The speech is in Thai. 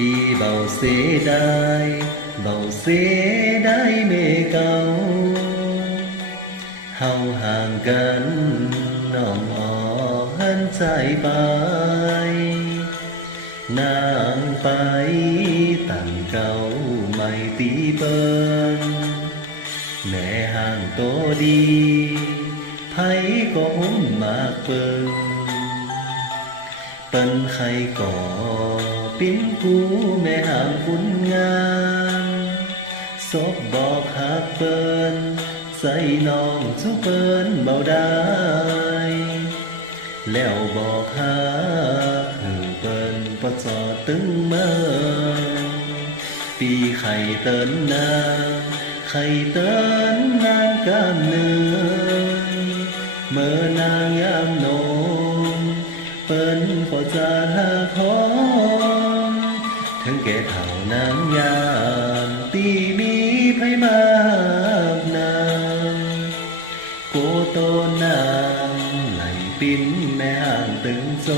ปีเบาเสได้เบาเสได้เมเก่าเฮาห่างกันน้องออกหันใจไปนางไปตั้งเก่าไม่ตีเปิ้นแม่ห่างโตดีไผก็หุ้มมากเปิ้นเปิ้นใครก็ปิ้นผู้แม่ห่างคุณงามศพบอกหักเปิ้นใส่น้องสุเปิ้นเบาได้แล้วบอกหักเปิ้นบ่จอตึงเมืองปีไข่เติ้นนางไข่เติ้นนางกำเนืองเมื่อนางยามโนมเปิ้นก็จะหาของถึงแก่เท่านางยามตีมีไผมากนางโกโตนางไหลปิ้นแม่ห่างตึงโซ